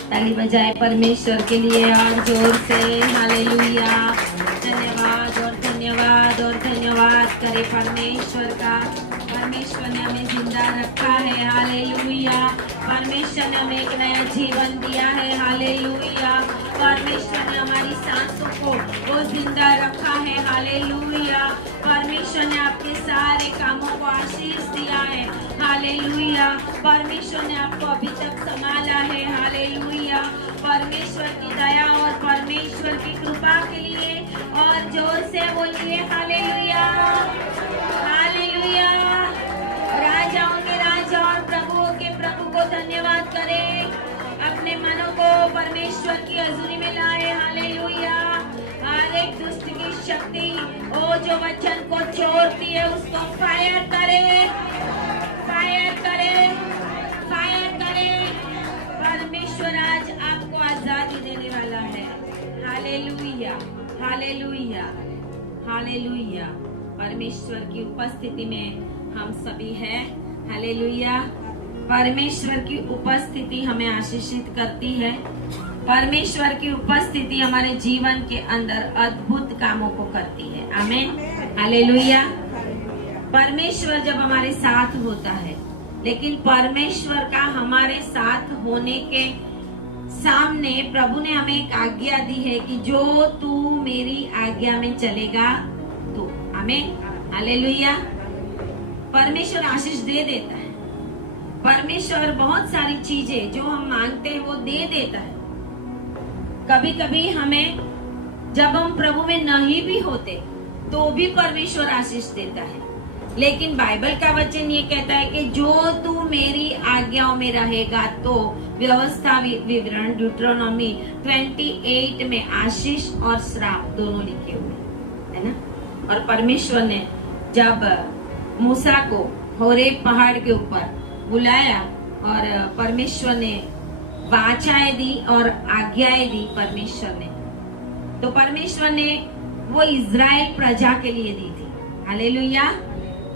ताली बजाए परमेश्वर के लिए और जोर से हालेलुया। धन्यवाद और धन्यवाद और धन्यवाद करे परमेश्वर का। परमेश्वर ने हमें जिंदा रखा है, हालेलुया। परमेश्वर ने हमें एक नया जीवन दिया है, हालेलुया। परमेश्वर ने हमारी सांसों को वो जिंदा रखा है, हालेलुया। परमेश्वर ने आपके सारे कामों को आशीष दिया है, हालेलुया। परमेश्वर ने आपको अभी तक संभाला है, हालेलुया। परमेश्वर की दया और परमेश्वर की कृपा के लिए और जोर से बोलिए हालेलुया, हालेलुया। राजाओं के राजा और प्रभुओं के प्रभु को धन्यवाद करें। अपने मनों को परमेश्वर की हजूरी में लाए, हालेलुया। हर एक दुष्ट की शक्ति वो जो वचन को छोड़ती है उसको फायर करे, फायर करे, फायर करे। परमेश्वर आज आपको आजादी देने वाला है, हालेलुया, हालेलुया, हालेलुया। परमेश्वर की उपस्थिति में हम सभी हैं, हालेलुया। परमेश्वर की उपस्थिति हमें आशीषित करती है। परमेश्वर की उपस्थिति हमारे जीवन के अंदर अद्भुत कामों को करती है, आमीन, हालेलुया। परमेश्वर जब हमारे साथ होता है, लेकिन परमेश्वर का हमारे साथ होने के सामने प्रभु ने हमें एक आज्ञा दी है कि जो तू मेरी आज्ञा में चलेगा तो, आमीन, हालेलुया। परमेश्वर आशीष दे देता है। परमेश्वर बहुत सारी चीजें जो हम मांगते हैं वो दे देता है। कभी कभी हमें जब हम प्रभु में नहीं भी होते तो भी परमेश्वर आशीष देता है, लेकिन बाइबल का वचन ये कहता है कि जो तू मेरी आज्ञाओं में रहेगा तो, व्यवस्था विवरण ड्यूटरोनॉमी 28 में आशीष और श्राप दोनों लिखे हुए है ना। और परमेश्वर ने जब मूसा को होरेब पहाड़ के ऊपर बुलाया और परमेश्वर ने वाचाएं दी और आज्ञाएं दी परमेश्वर ने, तो परमेश्वर ने वो इज़राइल प्रजा के लिए दी थी, हालेलुया।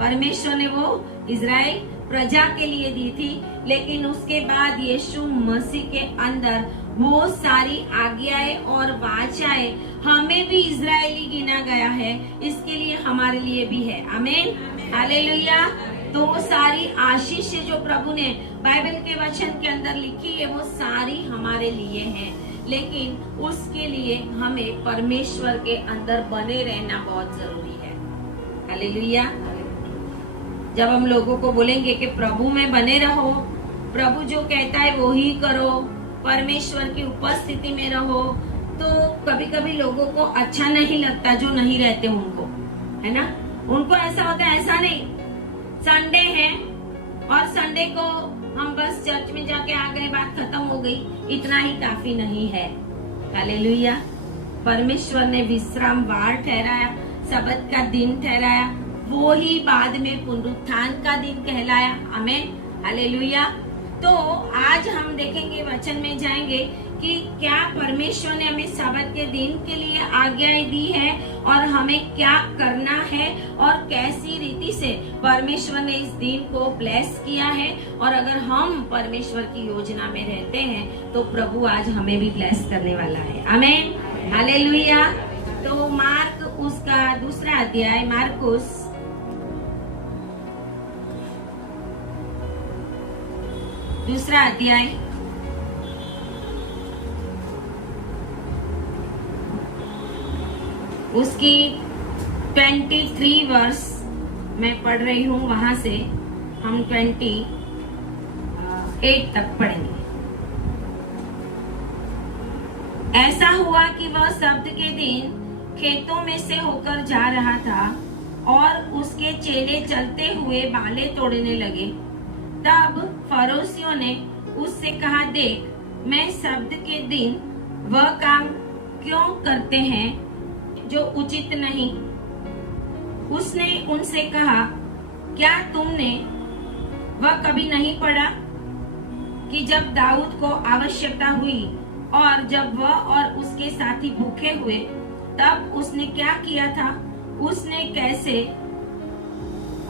परमेश्वर ने वो इज़राइल प्रजा के लिए दी थी, लेकिन उसके बाद यीशु मसीह के अंदर वो सारी आज्ञाएं और वाचाएं हमें भी इज़राइली गिना गया है, इसके लिए हमारे लिए भी है, आमीन, हालेलुया। तो वो सारी आशीष जो प्रभु ने बाइबल के वचन के अंदर लिखी है वो सारी हमारे लिए हैं, लेकिन उसके लिए हमें परमेश्वर के अंदर बने रहना बहुत जरूरी है, हालेलुया। जब हम लोगों को बोलेंगे कि प्रभु में बने रहो, प्रभु जो कहता है वो ही करो, परमेश्वर की उपस्थिति में रहो, तो कभी कभी लोगों को अच्छा नहीं लगता जो नहीं रहते उनको, है ना। उनको ऐसा होता है, ऐसा नहीं, संडे है और संडे को हम बस चर्च में जाके आ गए, बात खत्म हो गई, इतना ही काफी नहीं है, हालेलुया। परमेश्वर ने विश्राम वार ठहराया, सबत का दिन ठहराया, वो ही बाद में पुनरुत्थान का दिन कहलाया, आमीन, हालेलुया। तो आज हम देखेंगे, वचन में जाएंगे कि क्या परमेश्वर ने हमें साबत के दिन के लिए आज्ञाएं दी है और हमें क्या करना है और कैसी रीति से परमेश्वर ने इस दिन को ब्लेस किया है। और अगर हम परमेश्वर की योजना में रहते हैं तो प्रभु आज हमें भी ब्लेस करने वाला है, आमीन, हालेलुया। तो मार्क उसका दूसरा अध्याय, मार्कुस दूसरा अध्याय उसकी 23 वर्ष मैं पढ़ रही हूँ, वहां से हम 28 तक पढ़ेंगे। ऐसा हुआ कि वह सब्त के दिन खेतों में से होकर जा रहा था और उसके चेले चलते हुए बाले तोड़ने लगे। तब फरोसियों ने उससे कहा, देख, मैं सब्त के दिन वह काम क्यों करते हैं जो उचित नहीं। उसने उनसे कहा, क्या तुमने वह कभी नहीं पढ़ा कि जब दाऊद को आवश्यकता हुई और जब वह और उसके साथी भूखे हुए तब उसने क्या किया था। उसने कैसे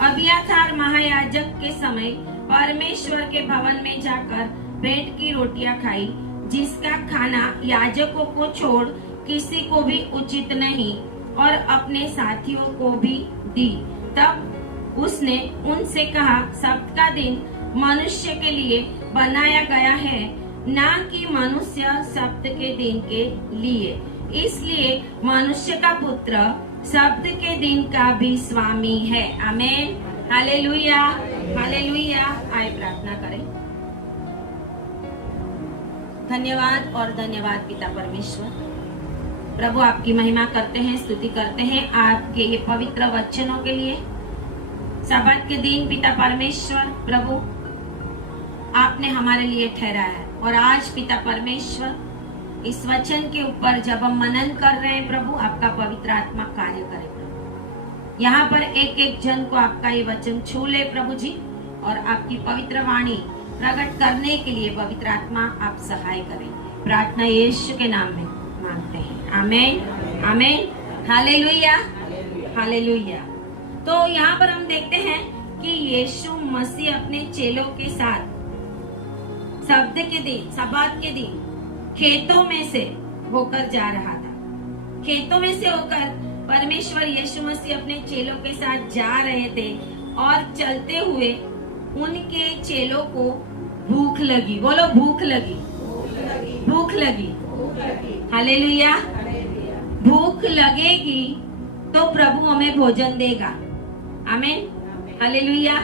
अबियातार महायाजक के समय परमेश्वर के भवन में जाकर भेंट की रोटियां खाई जिसका खाना याजकों को छोड़ किसी को भी उचित नहीं, और अपने साथियों को भी दी। तब उसने उनसे कहा, सब्त का दिन मनुष्य के लिए बनाया गया है, ना कि मनुष्य सब्त के दिन के लिए। इसलिए मनुष्य का पुत्र सब्त के दिन का भी स्वामी है। आमेन, हालेलुया, हालेलुया। आए प्रार्थना करें। धन्यवाद और धन्यवाद पिता परमेश्वर, प्रभु आपकी महिमा करते हैं, स्तुति करते हैं आपके ये पवित्र वचनों के लिए। सब्त के दिन पिता परमेश्वर प्रभु आपने हमारे लिए ठहराया है, और आज पिता परमेश्वर इस वचन के ऊपर जब हम मनन कर रहे हैं प्रभु, आपका पवित्र आत्मा कार्य करे। यहाँ पर एक एक जन को आपका ये वचन छू ले प्रभु जी, और आपकी पवित्र वाणी प्रकट करने के लिए पवित्र आत्मा आप सहाय करें। प्रार्थना यीशु के नाम में मांगते हैं, आमेन, आमेन, हालेलुया, हालेलुया। तो यहाँ पर हम देखते हैं कि यीशु मसीह अपने चेलों के साथ सब्त के दिन, सब्त के दिन खेतों में से होकर जा रहा था। खेतों में से होकर परमेश्वर यीशु मसीह अपने चेलों के साथ जा रहे थे, और चलते हुए उनके चेलों को भूख लगी। बोलो भूख लगी, भूख लगी, हालेलुया। भूख लगेगी तो प्रभु हमें भोजन देगा। आमीन, हालेलुया।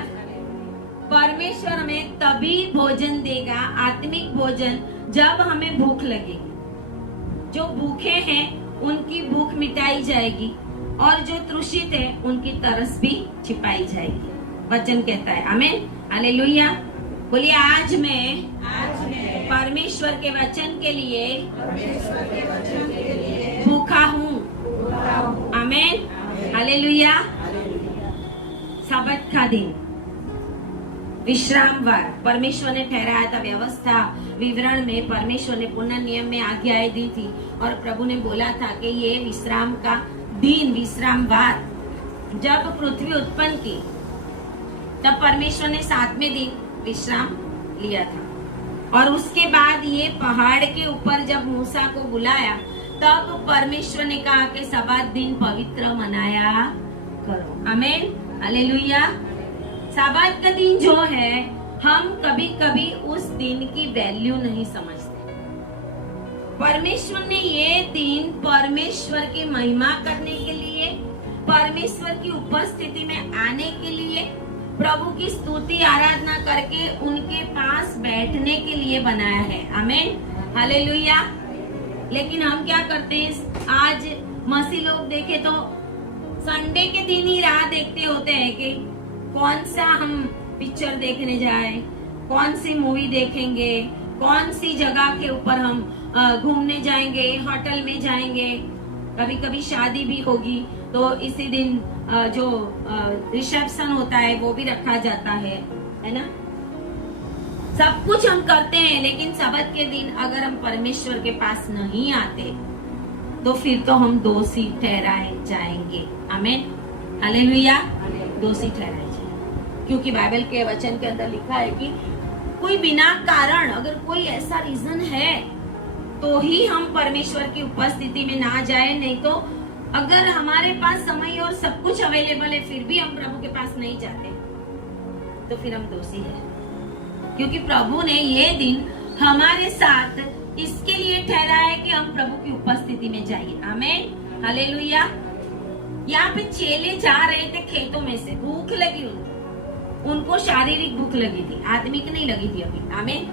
परमेश्वर हमें तभी भोजन देगा, आत्मिक भोजन, जब हमें भूख लगेगी। जो भूखे हैं उनकी भूख मिटाई जाएगी, और जो तृषित है उनकी तरस भी छिपाई जाएगी, वचन कहता है। आमीन, हालेलुया। बोलिए आज मैं परमेश्वर के वचन के लिए भूखा हूँ। आमीन, हालेलुया। सब्त का दिन, विश्रामवार परमेश्वर ने ठहराया था। व्यवस्था विवरण में परमेश्वर ने पुनः नियम में आज्ञाएं दी थी, और प्रभु ने बोला था कि ये विश्राम का दिन, विश्रामवार जब पृथ्वी उत्पन्न की, तब परमेश्वर ने 7वें दिन विश्राम लिया था। और उसके बाद ये पहाड़ के ऊपर जब मूसा को बुलाया, तब परमेश्वर ने कहा कि सब्त दिन पवित्र मनाया करो। आमीन, हालेलुया। सब्त का दिन जो है, हम कभी कभी उस दिन की वैल्यू नहीं समझते। परमेश्वर ने ये दिन परमेश्वर की महिमा करने के लिए, परमेश्वर की उपस्थिति में आने के लिए, प्रभु की स्तुति आराधना करके उनके पास बैठने के लिए बनाया है। आमीन, हालेलुया। लेकिन हम क्या करते हैं, आज मसीह लोग देखे तो संडे के दिन ही राह देखते होते हैं कि कौन सा हम पिक्चर देखने जाए, कौन सी मूवी देखेंगे, कौन सी जगह के ऊपर हम घूमने जाएंगे, होटल में जाएंगे। कभी कभी शादी भी होगी तो इसी दिन जो रिसेप्शन होता है वो भी रखा जाता है ना। सब कुछ हम करते हैं, लेकिन सब्त के दिन अगर हम परमेश्वर के पास नहीं आते तो फिर तो हम दोषी ठहराए जाएंगे। आमीन, हालेलुया। दोषी ठहराए जाएंगे, क्योंकि बाइबल के वचन के अंदर लिखा है कि कोई बिना कारण, अगर कोई ऐसा रीजन है तो ही हम परमेश्वर की उपस्थिति में ना जाए। नहीं तो अगर हमारे पास समय और सब कुछ अवेलेबल है, फिर भी हम प्रभु के पास नहीं जाते, तो फिर हम दोषी हैं। क्योंकि प्रभु ने ये दिन हमारे साथ इसके लिए ठहराया है कि हम प्रभु की उपस्थिति में जाइए। आमीन, हालेलुया। यहाँ पे चेले जा रहे थे खेतों में से, भूख लगी उनको शारीरिक भूख लगी थी, आत्मिक नहीं लगी थी अभी। आमीन,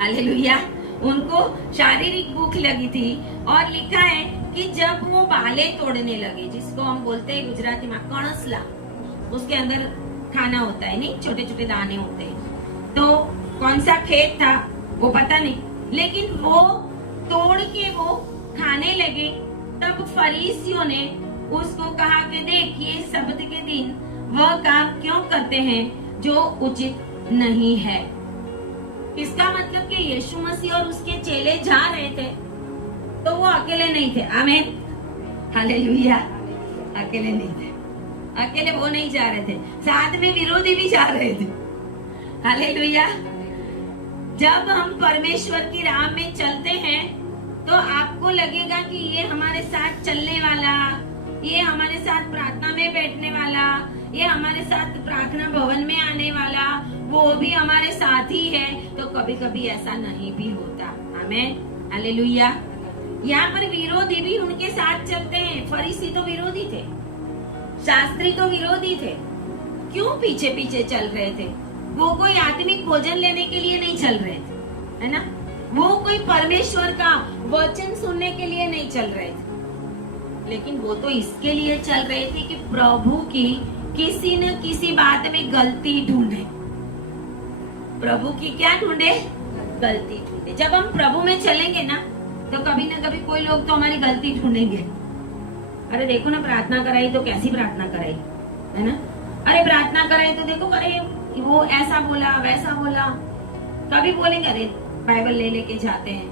हालेलुया। उनको शारीरिक भूख लगी थी, और लिखा है कि जब वो बाले तोड़ने लगे, जिसको हम बोलते हैं गुजराती में कणसला, उसके अंदर खाना होता है, नहीं, छोटे छोटे दाने होते हैं। तो कौन सा खेत था वो पता नहीं, लेकिन वो तोड़ के वो खाने लगे। तब फरीसियों ने उसको कहा कि देख, ये सब्त के दिन वह काम क्यों करते हैं जो उचित नहीं है। इसका मतलब कि यीशु मसीह और उसके चेले जा रहे थे तो वो अकेले नहीं थे। आमीन, हालेलुया। अकेले नहीं थे, अकेले वो नहीं जा रहे थे, साथ में विरोधी भी जा रहे थे। हालेलुया। जब हम परमेश्वर की राह में चलते हैं तो आपको लगेगा कि ये हमारे साथ चलने वाला, ये हमारे साथ प्रार्थना में बैठने वाला, ये हमारे साथ प्रार्थना भवन में आने वाला, वो भी हमारे साथ ही है। तो कभी कभी ऐसा नहीं भी होता। आमीन, हालेलुया। यहाँ पर विरोधी भी उनके साथ चलते हैं। फरीसी तो विरोधी थे, शास्त्री तो विरोधी थे। क्यों पीछे पीछे चल रहे थे? वो कोई आत्मिक भोजन लेने के लिए नहीं चल रहे थे, है ना? वो कोई परमेश्वर का वचन सुनने के लिए नहीं चल रहे थे, लेकिन वो तो इसके लिए चल रहे थे कि प्रभु की किसी न किसी बात में गलती ढूंढे। प्रभु की क्या ढूंढे? गलती ढूंढे। जब हम प्रभु में चलेंगे ना, तो कभी ना कभी कोई लोग तो हमारी गलती ढूंढेंगे। अरे देखो ना, प्रार्थना कराई तो कैसी प्रार्थना कराई, है ना? अरे प्रार्थना कराई तो देखो, अरे वो ऐसा बोला वैसा बोला। कभी बोलेंगे अरे बाइबल ले लेके जाते हैं,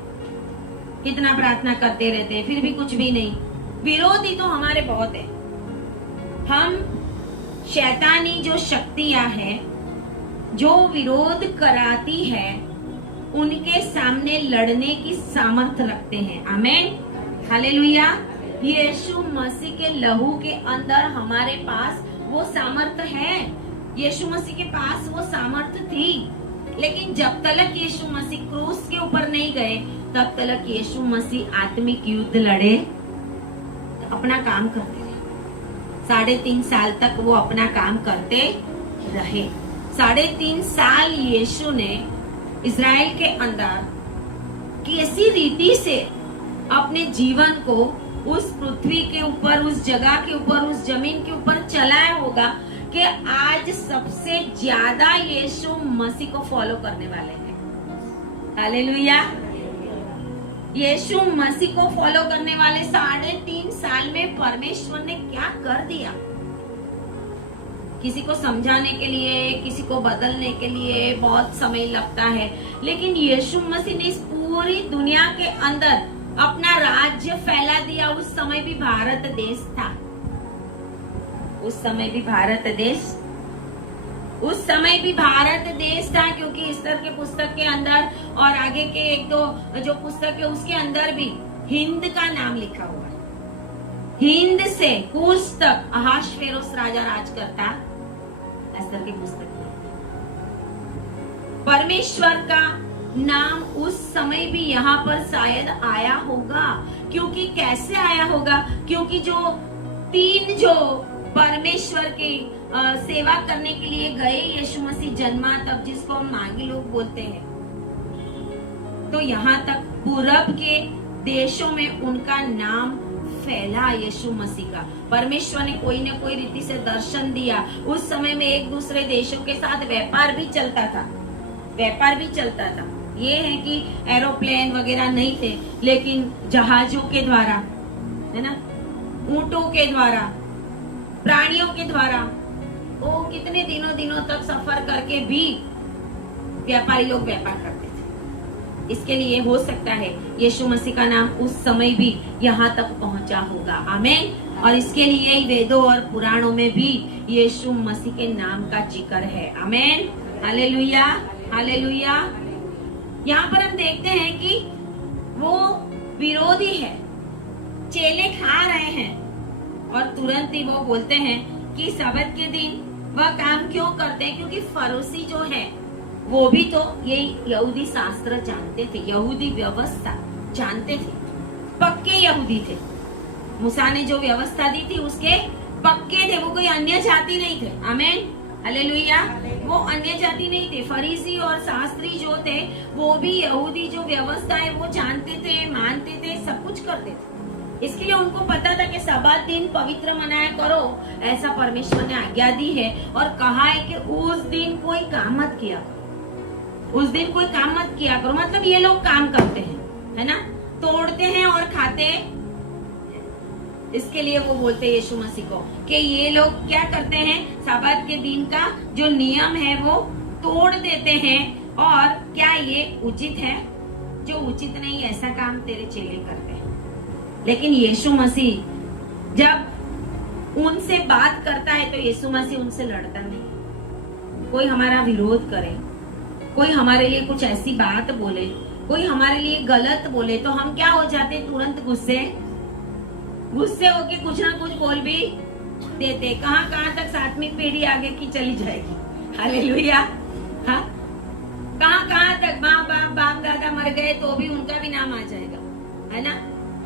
कितना प्रार्थना करते रहते हैं, फिर भी कुछ भी नहीं। विरोधी तो हमारे बहुत है। हम शैतानी जो शक्तियां हैं जो विरोध कराती है, उनके सामने लड़ने की सामर्थ्य रखते हैं। आमीन, हालेलुया। यीशु मसीह के लहू के अंदर हमारे पास वो सामर्थ्य है। यीशु मसीह के पास वो सामर्थ्य थी, लेकिन जब तक यीशु मसीह क्रूस के ऊपर नहीं गए, तब तक यीशु मसीह आत्मिक युद्ध लड़े, अपना काम करते रहे। 3.5 साल तक वो अपना काम करते रहे। 3.5 साल यीशु ने इज़राइल के अंदर कैसी रीति से अपने जीवन को उस पृथ्वी के ऊपर, उस जगह के ऊपर, उस जमीन के ऊपर चलाया होगा कि आज सबसे ज्यादा यीशु मसीह को फॉलो करने वाले हैं। हालेलुया। यीशु मसीह को फॉलो करने वाले 3.5 साल में परमेश्वर ने क्या कर दिया। किसी को समझाने के लिए, किसी को बदलने के लिए बहुत समय लगता है, लेकिन यीशु मसीह ने इस पूरी दुनिया के अंदर अपना राज्य फैला दिया। उस समय भी भारत देश था, उस समय भी भारत देश था, क्योंकि ईस्टर के पुस्तक के अंदर और आगे के 1-2 जो पुस्तक है उसके अंदर भी हिंद का नाम लिखा हुआ है। हिंद से कूश तक अहाश्वेरोस राजा राज करता। एस्तर की पुस्तक में परमेश्वर का नाम उस समय भी यहाँ पर शायद आया होगा। क्योंकि कैसे आया होगा? क्योंकि जो 3 परमेश्वर की सेवा करने के लिए गए, यीशु मसीह जन्मा तब, जिसको हम मागी लोग बोलते हैं, तो यहाँ तक पूरब के देशों में उनका नाम फैला। यीशु मसीह का परमेश्वर ने कोई न कोई रीति से दर्शन दिया। उस समय में एक दूसरे देशों के साथ व्यापार भी चलता था। ये है कि एरोप्लेन वगैरह नहीं थे, लेकिन जहाजों के द्वारा, है ना, ऊंटों के द्वारा, प्राणियों के द्वारा, वो कितने दिनों तक सफर करके भी व्यापारी लोग व्यापार करते थे। इसके लिए हो सकता है यीशु मसीह का नाम उस समय भी यहाँ तक पहुंचा होगा। आमीन। और इसके लिए वेदों और पुराणों में भी यीशु मसीह के नाम का जिक्र है। आमीन, हालेलुया, हालेलुया। यहाँ पर हम देखते हैं कि वो विरोधी है, चेले खा रहे हैं और तुरंत ही वो बोलते हैं कि सबत के दिन वह काम क्यों करते हैं? क्योंकि फरीसी जो है वो भी तो ये यहूदी शास्त्र जानते थे, यहूदी व्यवस्था जानते थे, पक्के यहूदी थे। मूसा ने जो व्यवस्था दी थी उसके पक्के थे, वो कोई अन्य जाति नहीं थे। आमीन, हालेलुया। वो अन्य जाति नहीं थे। फरीसी और शास्त्री जो थे वो भी यहूदी जो व्यवस्था है वो जानते थे, मानते थे, सब कुछ करते थे। इसके लिए उनको पता था कि सब्बात दिन पवित्र मनाया करो, ऐसा परमेश्वर ने आज्ञा दी है और कहा है कि उस दिन कोई काम मत किया करो। मतलब ये लोग काम करते हैं, है ना, तोड़ते हैं और खाते हैं। इसके लिए वो बोलते हैं यीशु मसीह को कि ये लोग क्या करते हैं, सब्बात के दिन का जो नियम है वो तोड़ देते हैं। और क्या ये उचित है? जो उचित नहीं ऐसा काम तेरे चेले करते हैं। लेकिन यीशु मसीह जब उनसे बात करता है तो यीशु मसीह उनसे लड़ता नहीं। कोई हमारा विरोध करे, कोई हमारे लिए कुछ ऐसी बात बोले, कोई हमारे लिए गलत बोले, तो हम क्या हो जाते, तुरंत गुस्से होके कुछ ना कुछ बोल भी देते। कहाँ तक सातवीं पीढ़ी आगे की चली जाएगी। हालेलुया। हाँ, कहाँ तक बाप दादा मर गए तो भी उनका भी नाम आ जाएगा, है ना।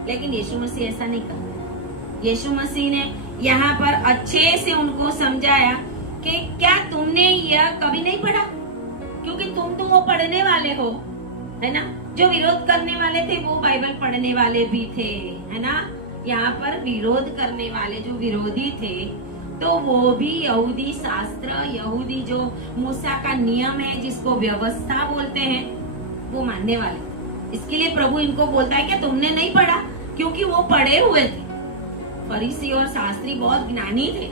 लेकिन यीशु मसीह ऐसा नहीं करता। यीशु मसीह ने यहाँ पर अच्छे से उनको समझाया कि क्या तुमने यह कभी नहीं पढ़ा, क्योंकि तुम तो वो पढ़ने वाले हो, है ना। जो विरोध करने वाले थे वो बाइबल पढ़ने वाले भी थे, है ना। यहाँ पर विरोध करने वाले जो विरोधी थे तो वो भी यहूदी शास्त्र, यहूदी जो मूसा का नियम है जिसको व्यवस्था बोलते हैं, वो मानने वाले। इसके लिए प्रभु इनको बोलता है कि तुमने नहीं पढ़ा, क्योंकि वो पढ़े हुए थे। फरीसी और शास्त्री बहुत ज्ञानी थे,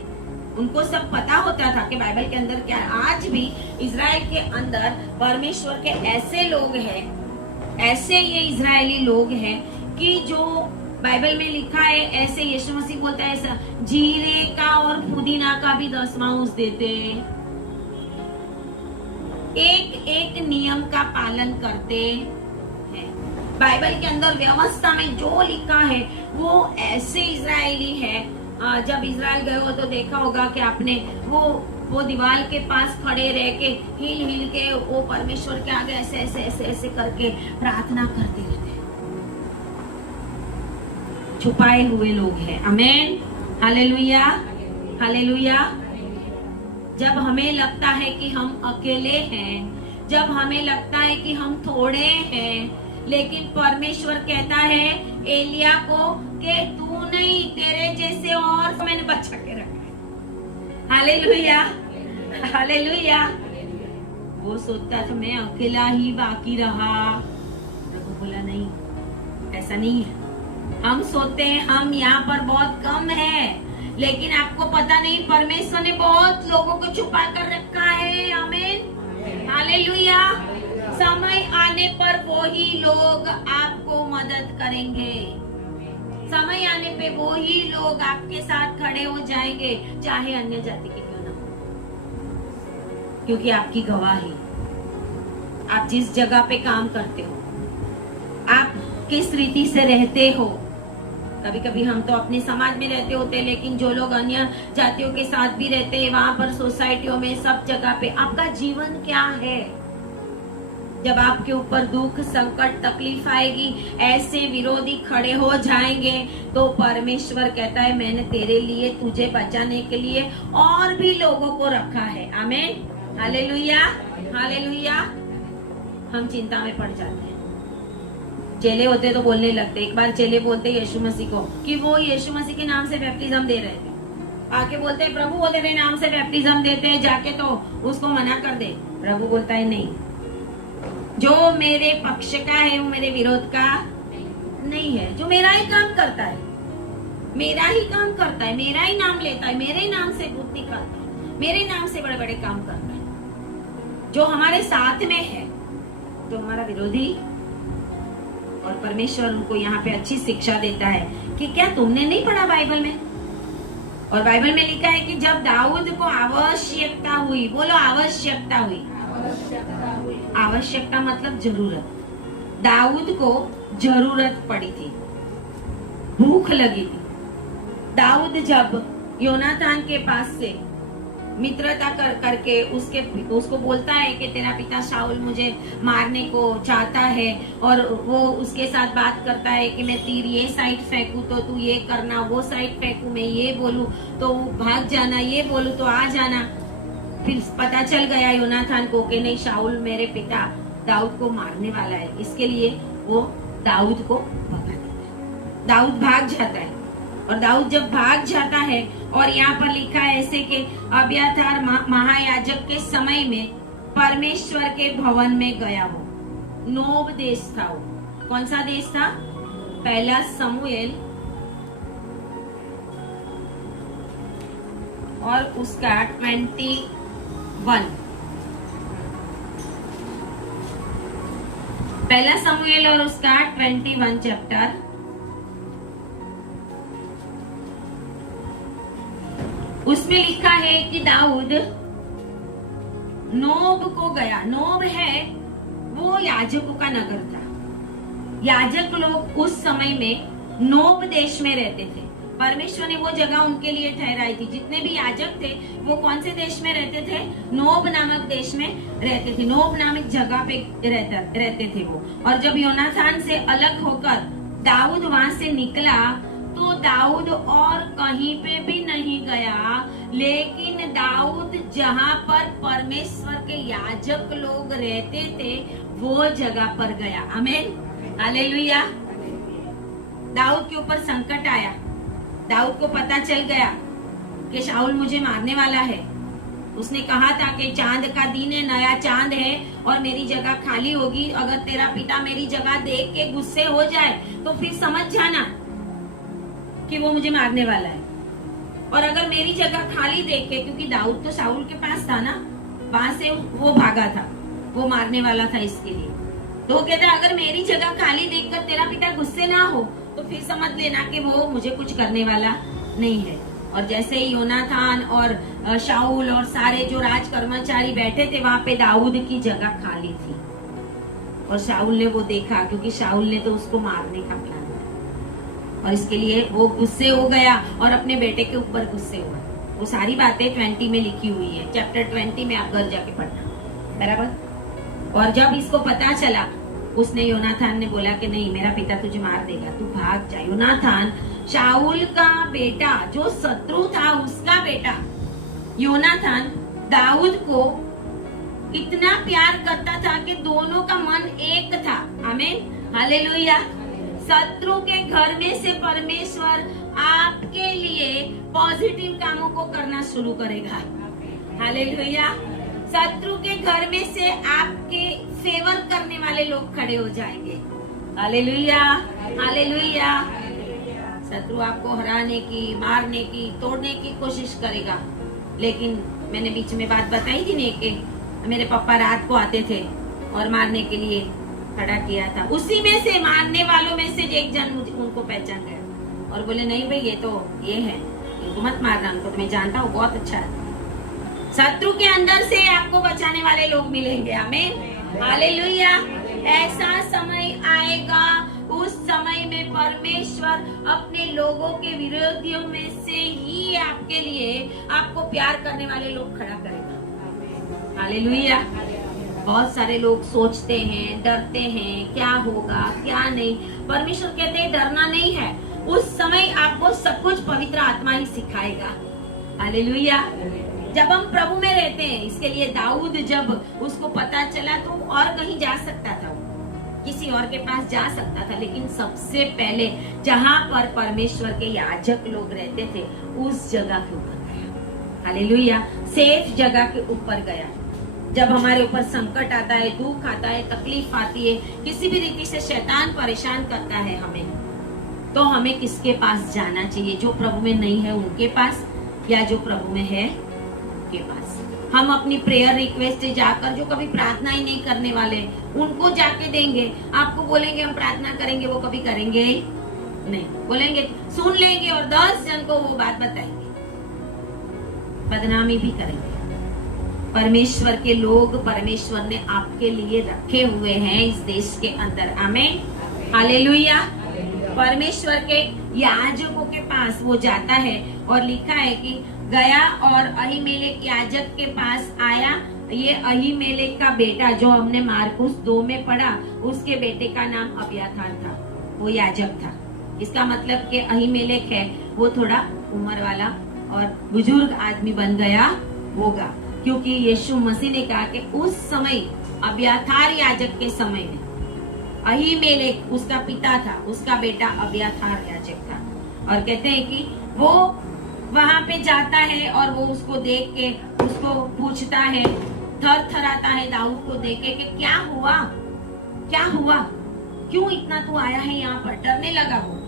उनको सब पता होता था कि बाइबल के अंदर क्या। आज भी इजराइल के अंदर परमेश्वर के ऐसे लोग हैं, ऐसे ये इजरायली लोग हैं कि जो बाइबल में लिखा है, ऐसे यीशु मसीह बोलता है ऐसा, जीरे का और पुदीना का भी 10वां देते, एक नियम का पालन करते हैं। बाइबल के अंदर व्यवस्था में जो लिखा है वो ऐसे इजरायली है। जब इजराइल गए हो तो देखा होगा कि आपने वो दीवार के पास खड़े रह के हिल के वो परमेश्वर के आगे ऐसे ऐसे ऐसे ऐसे करके प्रार्थना करते रहते। छुपाए हुए लोग हैं। आमीन, हालेलुया, हालेलुया। जब हमें लगता है कि हम अकेले हैं, जब हमें लगता है कि हम थोड़े हैं, लेकिन परमेश्वर कहता है एलिया को कि तू नहीं, तेरे जैसे और मैंने बचा के रखा है। Hallelujah, hallelujah. वो सोचता था मैं अकेला ही बाकी रहा। प्रभु बोला नहीं, ऐसा नहीं है। हम सोचते हैं हम यहाँ पर बहुत कम है, लेकिन आपको पता नहीं परमेश्वर ने बहुत लोगों को छुपा कर रखा है। आमीन, हालेलुया। समय आने पर वो ही लोग आपको मदद करेंगे। समय आने पे वो ही लोग आपके साथ खड़े हो जाएंगे, चाहे अन्य जाति के क्यों ना हो, क्योंकि आपकी गवाही, आप जिस जगह पे काम करते हो, आप किस रीति से रहते हो। कभी कभी हम तो अपने समाज में रहते होते हैं, लेकिन जो लोग अन्य जातियों के साथ भी रहते हैं, वहां पर सोसाइटियों में, सब जगह पे आपका जीवन क्या है। जब आपके ऊपर दुख, संकट, तकलीफ आएगी, ऐसे विरोधी खड़े हो जाएंगे, तो परमेश्वर कहता है मैंने तेरे लिए, तुझे बचाने के लिए और भी लोगों को रखा है। आमीन, हालेलुया, हालेलुया। हम चिंता में पड़ जाते हैं। चेले होते तो बोलने लगते। एक बार चेले बोलते यीशु मसीह को कि वो यीशु मसीह के नाम से बैप्टिज्म दे रहे थे। आके बोलते प्रभु वो तेरे नाम से बैप्टिज्म देते हैं, जाके तो उसको मना कर दे। प्रभु बोलता है नहीं, जो मेरे पक्ष का है वो मेरे विरोध का नहीं है। जो मेरा ही काम करता है, मेरा ही काम करता है, मेरा ही नाम लेता है, मेरे नाम से भूत निकालता है, मेरे नाम से बड़े बड़े काम करता है, जो हमारे साथ में है, तो हमारा विरोधी। और परमेश्वर उनको यहाँ पे अच्छी शिक्षा देता है कि क्या तुमने नहीं पढ़ा बाइबल में। और बाइबल में लिखा है कि जब दाऊद को आवश्यकता हुई, बोलो आवश्यकता हुई, आवश्यकता मतलब जरूरत। दाऊद को जरूरत पड़ी थी, भूख लगी थी। दाऊद जब योनातान के पास से मित्रता करके उसको बोलता है कि तेरा पिता शाऊल मुझे मारने को चाहता है, और वो उसके साथ बात करता है कि मैं तीर ये साइड फेंकूं तो तू ये करना, वो साइड फेंकूं मैं ये बोलूं तो भाग जाना, ये बोलूं तो आ जाना। फिर पता चल गया योनाथान को कि नहीं, शाऊल मेरे पिता दाऊद को मारने वाला है, इसके लिए वो दाऊद को भगा देता है। दाऊद भाग जाता है, और दाऊद जब भाग जाता है, और यहाँ पर लिखा है ऐसे कि अब्यातार महायाजक के समय में परमेश्वर के भवन में गया वो। नोब देश था वो। कौन सा देश था? पहला समूएल और उसका 21। पहला समूएल और उसका 21 चैप्टर। उसमें लिखा है कि दाऊद नोब को गया। नोब है वो याजकों का नगर था। याजक लोग उस समय में नोब देश में रहते थे। परमेश्वर ने वो जगह उनके लिए ठहराई थी। जितने भी याजक थे वो कौन से देश में रहते थे? नोब नामक देश में रहते थे। नोब नामक जगह पे रहते थे वो। और जब योनाथान से अलग होकर दाऊद वहां से निकला तो दाऊद और कहीं पे भी नहीं गया, लेकिन दाऊद जहां पर परमेश्वर के याजक लोग रहते थे वो जगह पर गया। आमीन, हालेलुया। दाऊद के ऊपर संकट आया। दाऊद को पता चल गया कि शाऊल मुझे मारने वाला है। उसने कहा था कि चांद का दिन है, नया चांद है और मेरी जगह खाली होगी। अगर तेरा पिता मेरी जगह देख के गुस्से हो जाए तो फिर समझ जाना कि वो मुझे मारने वाला है। और अगर मेरी जगह खाली देख के, क्योंकि दाऊद तो शाऊल के पास था ना, वहां से वो भागा था, वो मारने वाला था इसके लिए। तो वो कहता अगर मेरी जगह खाली देखकर तेरा पिता गुस्से ना हो तो फिर समझ लेना कि वो मुझे कुछ करने वाला नहीं है। और जैसे ही योनाथान और शाऊल और सारे जो राज कर्मचारी बैठे थे वहां पे दाऊद की जगह खाली थी। और शाऊल ने वो देखा, क्योंकि शाऊल ने तो उसको मारने का प्लान किया और इसके लिए वो गुस्से हो गया और अपने बेटे के ऊपर गुस्से हुआ। वो सारी बातें 20 में लिखी हुई है, चैप्टर 20 में आप घर जाके पढ़ना, बराबर। और जब इसको पता चला उसने, योनाथान ने बोला कि नहीं, मेरा पिता तुझे मार देगा, तू भाग जा। योनाथान शाऊल का बेटा, जो शत्रु था उसका बेटा, योनाथान दाऊद को इतना प्यार करता था कि दोनों का मन एक था। आमीन, हालेलुया। शत्रु के घर में से परमेश्वर आपके लिए पॉजिटिव कामों को करना शुरू करेगा। हालेलुया। शत्रु के घर में से आपके फेवर करने वाले लोग खड़े हो जाएंगे। Hallelujah, hallelujah. शत्रु आपको हराने की, मारने की, तोड़ने की कोशिश करेगा, लेकिन मैंने बीच में बात बताई थी ना कि मेरे पापा रात को आते थे और मारने के लिए खड़ा किया था। उसी में से, मारने वालों में से एक जन उनको पहचान गया और बोले नहीं भाई ये तो ये है, इनको मत मारना, उनको तो मैं जानता हूँ, बहुत अच्छा है। शत्रु के अंदर से आपको बचाने वाले लोग मिलेंगे। आमीन, हालेलुया। ऐसा समय आएगा, उस समय में परमेश्वर अपने लोगों के विरोधियों में से ही आपके लिए, आपको प्यार करने वाले लोग खड़ा करेगा। हालेलुया। बहुत सारे लोग सोचते हैं, डरते हैं, क्या होगा क्या नहीं। परमेश्वर कहते हैं डरना नहीं है, उस समय आपको सब कुछ पवित्र आत्मा ही सिखाएगा। हालेलुया। जब हम प्रभु में रहते हैं, इसके लिए दाऊद जब उसको पता चला तो और कहीं जा सकता था, किसी और के पास जा सकता था, लेकिन सबसे पहले जहां पर परमेश्वर के याजक लोग रहते थे उस जगह के ऊपर गया। हालेलुया। सेफ जगह के ऊपर गया। जब हमारे ऊपर संकट आता है, दुख आता है, तकलीफ आती है, किसी भी रीति से शैतान परेशान करता है हमें, तो हमें किसके पास जाना चाहिए? जो प्रभु में नहीं है उनके पास, या जो प्रभु में है के पास। हम अपनी प्रेयर रिक्वेस्ट जाकर, जो कभी प्रार्थना ही नहीं करने वाले, उनको जाके देंगे। आपको बोलेंगे हम प्रार्थना करेंगे, वो कभी करेंगे ही नहीं। बोलेंगे सुन लेंगे और 10 जन को वो बात बताएंगे, बदनामी भी करेंगे। परमेश्वर के लोग परमेश्वर ने आपके लिए रखे हुए हैं इस देश के अंदर। आमीन, हालेलुया। परमेश्वर के याजकों के पास वो जाता है और लिखा है कि गया और अहीमेलेक याजक के पास आया। ये अहीमेलेक का बेटा, जो हमने मार्कुस 2 में पढ़ा, उसके बेटे का नाम अब्याथार था, वो याजक था। इसका मतलब कि अहीमेलेक है वो थोड़ा उम्र वाला और बुजुर्ग आदमी बन गया होगा, क्योंकि यीशु मसीह ने कहा कि उस समय अब्याथार याजक के समय में अहीमेलेक उसका पिता था, उसका बेटा अब्याथार याजक था। और कहते हैं कि वो वहां पे जाता है और वो उसको देख के उसको पूछता है, थर थराता है दाऊद को देख के कि क्या हुआ, क्या हुआ, क्यों इतना तू आया है यहाँ पर? डरने लगा वो,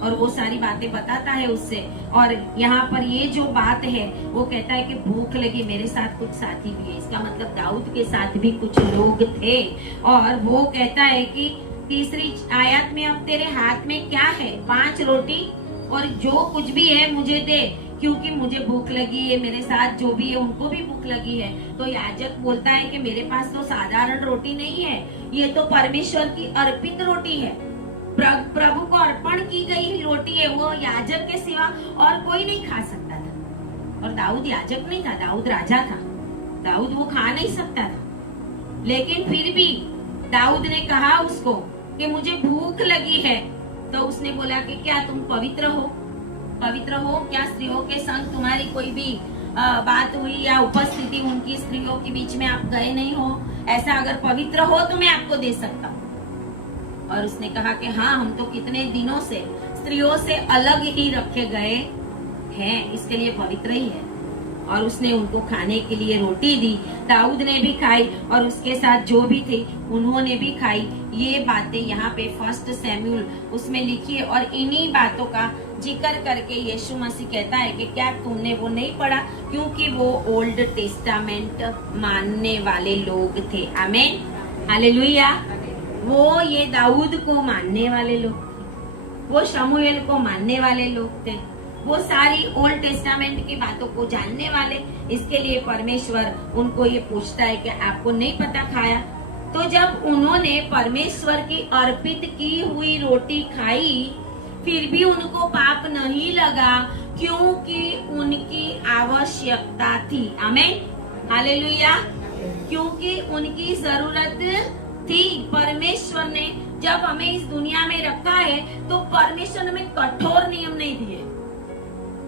और वो सारी बातें बताता है उससे। और यहाँ पर ये जो बात है वो कहता है कि भूख लगी, मेरे साथ कुछ साथी भी है। इसका मतलब दाऊद के साथ भी कुछ लोग थे। और वो कहता है कि 3री आयत में, अब तेरे हाथ में क्या है? 5 रोटी और जो कुछ भी है मुझे दे, क्योंकि मुझे भूख लगी है, मेरे साथ जो भी है उनको भी भूख लगी है। तो याजक बोलता है कि मेरे पास तो साधारण रोटी नहीं है, ये तो परमेश्वर की अर्पित रोटी है, प्रभु को अर्पण की गई रोटी है, वो याजक के सिवा और कोई नहीं खा सकता था। और दाऊद याजक नहीं था, दाऊद राजा था, दाऊद वो खा नहीं सकता था। लेकिन फिर भी दाऊद ने कहा उसको कि मुझे भूख लगी है। तो उसने बोला कि क्या तुम पवित्र हो? पवित्र हो क्या? स्त्रियों के संग तुम्हारी कोई भी बात हुई या उपस्थिति उनकी स्त्रियों के बीच में आप गए नहीं हो? ऐसा अगर पवित्र हो तो मैं आपको दे सकता हूँ। और उसने कहा कि हाँ, हम तो कितने दिनों से स्त्रियों से अलग ही रखे गए हैं, इसके लिए पवित्र ही है। और उसने उनको खाने के लिए रोटी दी, दाऊद ने भी खाई और उसके साथ जो भी थे उन्होंने भी खाई। ये बातें यहाँ पे 1 शमूएल उसमें लिखी है। और इन्हीं बातों का जिक्र करके यीशु मसीह कहता है कि क्या तुमने वो नहीं पढ़ा? क्योंकि वो ओल्ड टेस्टामेंट मानने वाले लोग थे। आमीन, हालेलुया। वो ये दाऊद को मानने वाले लोग थे, वो शमूएल को मानने वाले लोग थे, वो सारी ओल्ड टेस्टामेंट की बातों को जानने वाले। इसके लिए परमेश्वर उनको ये पूछता है कि आपको नहीं पता खाया? तो जब उन्होंने परमेश्वर की अर्पित की हुई रोटी खाई फिर भी उनको पाप नहीं लगा, क्योंकि उनकी आवश्यकता थी। आमीन, हालेलुया। क्योंकि उनकी जरूरत थी। परमेश्वर ने जब हमें इस दुनिया में रखा है तो परमेश्वर हमें कठोर नियम नहीं दिए।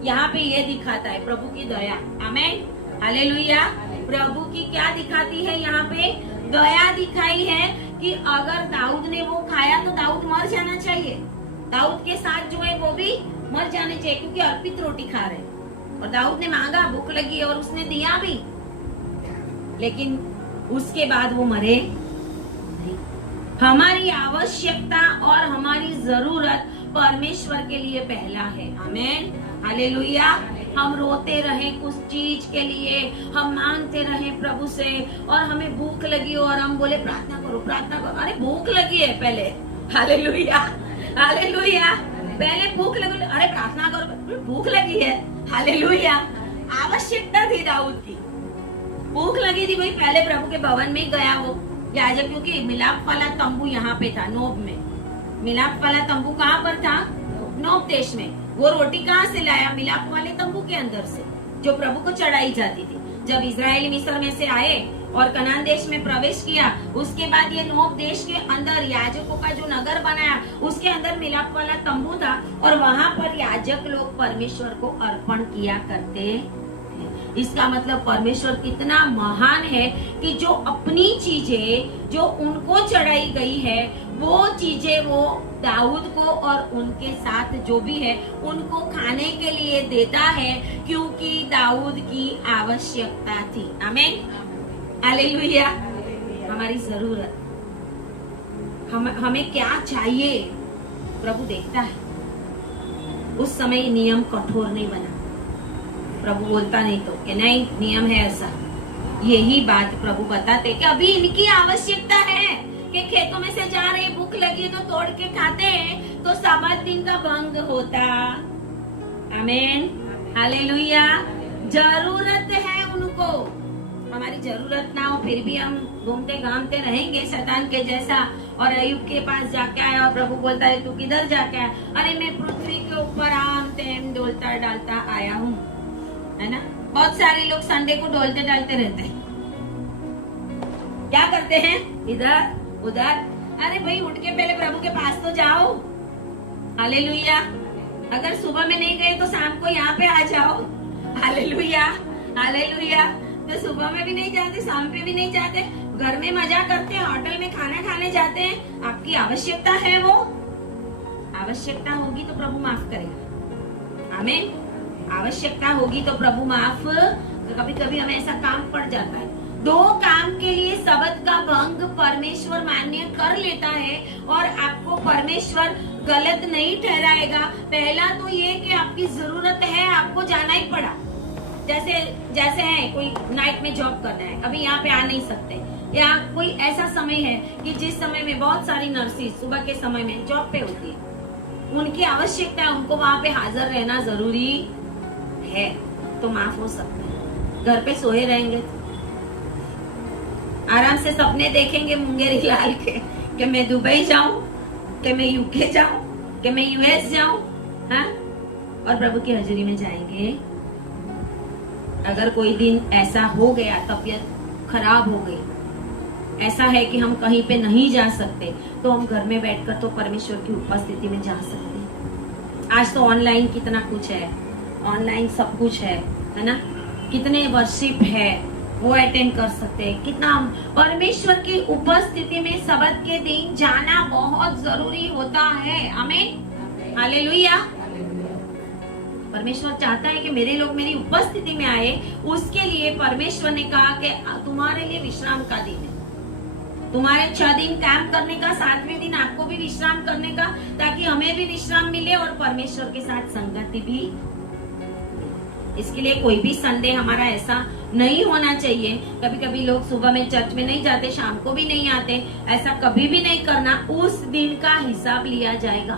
यहाँ पे ये दिखाता है प्रभु की दया। आमीन, हालेलुया। प्रभु की क्या दिखाती है? यहाँ पे दया दिखाई है कि अगर दाऊद ने वो खाया तो दाऊद मर जाना चाहिए, दाऊद के साथ जो है वो भी मर जाने चाहिए, क्योंकि अर्पित रोटी खा रहे। और दाऊद ने मांगा, भूख लगी और उसने दिया भी, लेकिन उसके बाद वो मरे नहीं। हमारी आवश्यकता और हमारी जरूरत परमेश्वर के लिए पहला है। आमीन, हालेलुया। हम रोते रहे कुछ चीज के लिए, हम मांगते रहे प्रभु से, और हमें भूख लगी और हम बोले प्रार्थना करो प्रार्थना करो। अरे भूख लगी है पहले, हालेलुया हालेलुया। पहले भूख लगी, अरे प्रार्थना करो, भूख लगी है, हालेलुया। आवश्यकता थी दाऊद की, भूख लगी थी भाई। पहले प्रभु के भवन में गया वो याजक, क्योंकि मिलाप वाला तंबू यहाँ पे था, नोब में। मिलाप वाला तंबू कहाँ पर था? नोब देश में। वो रोटी कहाँ से लाया? मिलाप वाले तंबू के अंदर से, जो प्रभु को चढ़ाई जाती थी। जब इजरायली मिस्र में से आए और कनान देश में प्रवेश किया, उसके बाद ये नोब देश के अंदर याजकों का जो नगर बनाया, उसके अंदर मिलाप वाला तंबू था, और वहां पर याजक लोग परमेश्वर को अर्पण किया करते थे। इसका मतलब परमेश्वर कितना महान है कि जो अपनी चीजें जो उनको चढ़ाई गई है, वो चीजें वो दाऊद को और उनके साथ जो भी है उनको खाने के लिए देता है, क्योंकि दाऊद की आवश्यकता थी। आमीन, हालेलुया। हमारी जरूरत, हमें क्या चाहिए प्रभु देखता है। उस समय नियम कठोर नहीं बना, प्रभु बोलता नहीं तो कि नहीं नियम है ऐसा। यही बात प्रभु बताते कि अभी इनकी आवश्यकता है कि खेतों में से जा रहे, भूख लगी तो तोड़ के खाते हैं, तो सात दिन का भंग होता। आमीन, हालेलुया। जरूरत है उनको, हमारी जरूरत ना हो फिर भी हम घूमते घामते रहेंगे शैतान के जैसा। और अय्यूब के पास जाके आया और प्रभु बोलता है तू किधर जाके आया? अरे मैं पृथ्वी के ऊपर आम तेम डोलता डालता आया हूँ, है ना। बहुत सारे लोग संडे को डोलते डालते रहते हैं, क्या करते हैं? इधर उधर। अरे भाई उठ के पहले प्रभु के पास तो जाओ, हालेलुया। अगर सुबह में नहीं गए तो शाम को यहाँ पे आ जाओ, हालेलुया हालेलुया। तो सुबह में भी नहीं जाते, शाम पे भी नहीं जाते, घर में मजा करते हैं, होटल में खाना खाने जाते हैं। आपकी आवश्यकता है, वो आवश्यकता होगी तो प्रभु माफ करेगा। आमीन, आवश्यकता होगी तो प्रभु माफ। कभी कभी हमें ऐसा काम पड़ जाता है, दो काम के लिए शब्द का भंग परमेश्वर मान्य कर लेता है और आपको परमेश्वर गलत नहीं ठहराएगा। पहला तो ये कि आपकी जरूरत है, आपको जाना ही पड़ा। जैसे है कोई नाइट में जॉब करना है, अभी यहाँ पे आ नहीं सकते, या कोई ऐसा समय है कि जिस समय में बहुत सारी नर्सेस सुबह के समय में जॉब पे होती है, उनकी आवश्यकता है, उनको वहाँ पे हाजिर रहना जरूरी है तो माफ हो सकता है। घर पे सोए रहेंगे तो आराम से सपने देखेंगे मुंगेरी लाल के कि मैं दुबई जाऊं, कि मैं यूके जाऊं, कि मैं यूएस जाऊं, हाँ? और प्रभु की हजूरी में जाएंगे। अगर कोई दिन ऐसा हो गया, तबीयत खराब हो गई, ऐसा है कि हम कहीं पे नहीं जा सकते, तो हम घर में बैठकर तो परमेश्वर की उपस्थिति में जा सकते हैं। आज तो ऑनलाइन कितना कुछ है, ऑनलाइन सब कुछ है ना? कितने वर्शिप है वो अटेंड कर सकते हैं। कितना परमेश्वर की उपस्थिति में सबत के दिन जाना बहुत जरूरी होता है। आमीन, हालेलुया। परमेश्वर चाहता है कि मेरे लोग मेरी उपस्थिति में आए। उसके लिए परमेश्वर ने कहा कि तुम्हारे लिए विश्राम का दिन है। तुम्हारे 6 दिन काम करने का, 7वें दिन आपको भी विश्राम करने का, ताकि हमें भी विश्राम मिले और परमेश्वर के साथ संगति भी। इसके लिए कोई भी संडे हमारा ऐसा नहीं होना चाहिए। कभी कभी लोग सुबह में चर्च में नहीं जाते, शाम को भी नहीं आते। ऐसा कभी भी नहीं करना। उस दिन का हिसाब लिया जाएगा,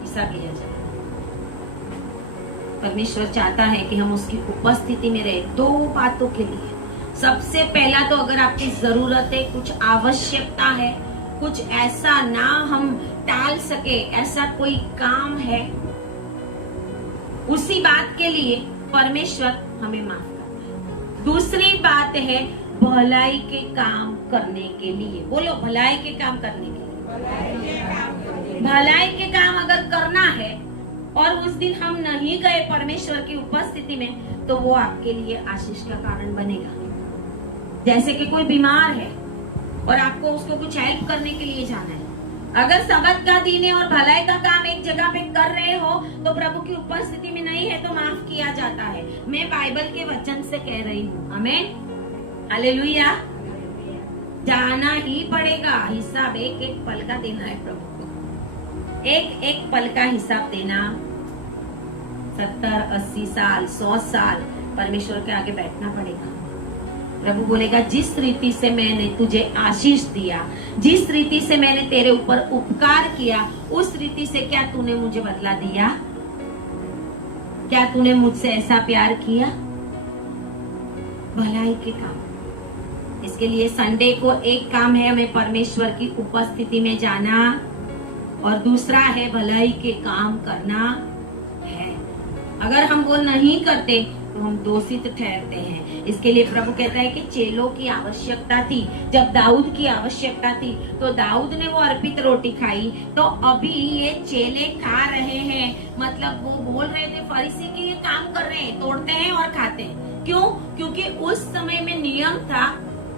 हिसाब लिया जाएगा। परमेश्वर चाहता है कि हम उसकी उपस्थिति में रहे 2 बातों के लिए। सबसे पहला तो अगर आपकी जरूरत है, कुछ आवश्यकता है, कुछ ऐसा ना हम टाल सके, ऐसा कोई काम है, उसी बात के लिए परमेश्वर हमें माफ करता है। दूसरी बात है भलाई के काम करने के लिए। बोलो, भलाई के काम करने के लिए। भलाई के काम अगर करना है और उस दिन हम नहीं गए परमेश्वर की उपस्थिति में, तो वो आपके लिए आशीष का कारण बनेगा। जैसे कि कोई बीमार है और आपको उसको कुछ हेल्प करने के लिए जाना है। अगर सबत का दिन है और भलाई का काम एक जगह पे कर रहे हो, तो प्रभु की उपस्थिति में नहीं है तो माफ किया जाता है। मैं बाइबल के वचन से कह रही हूँ। आमीन, हालेलुया। जाना ही पड़ेगा। हिसाब एक एक पल का देना है प्रभु को। एक एक पल का हिसाब देना। 70, 80 साल, 100 साल परमेश्वर के आगे बैठना पड़ेगा। प्रभु बोलेगा, जिस रीति से मैंने तुझे आशीष दिया, जिस रीति से मैंने तेरे ऊपर उपकार किया, उस रीति से क्या तूने मुझे बदला दिया? क्या तूने मुझसे ऐसा प्यार किया? भलाई के काम। इसके लिए संडे को एक काम है हमें परमेश्वर की उपस्थिति में जाना, और दूसरा है भलाई के काम करना है। अगर हम वो नहीं करते तो हम दोषित ठहरते हैं। इसके लिए प्रभु कहता है कि चेलों की आवश्यकता थी। जब दाऊद की आवश्यकता थी तो दाऊद ने वो अर्पित रोटी खाई, तो अभी ये चेले खा रहे हैं। मतलब वो बोल रहे थे फरीसी कि ये काम कर रहे हैं, तोड़ते हैं और खाते हैं। क्यों? क्योंकि उस समय में नियम था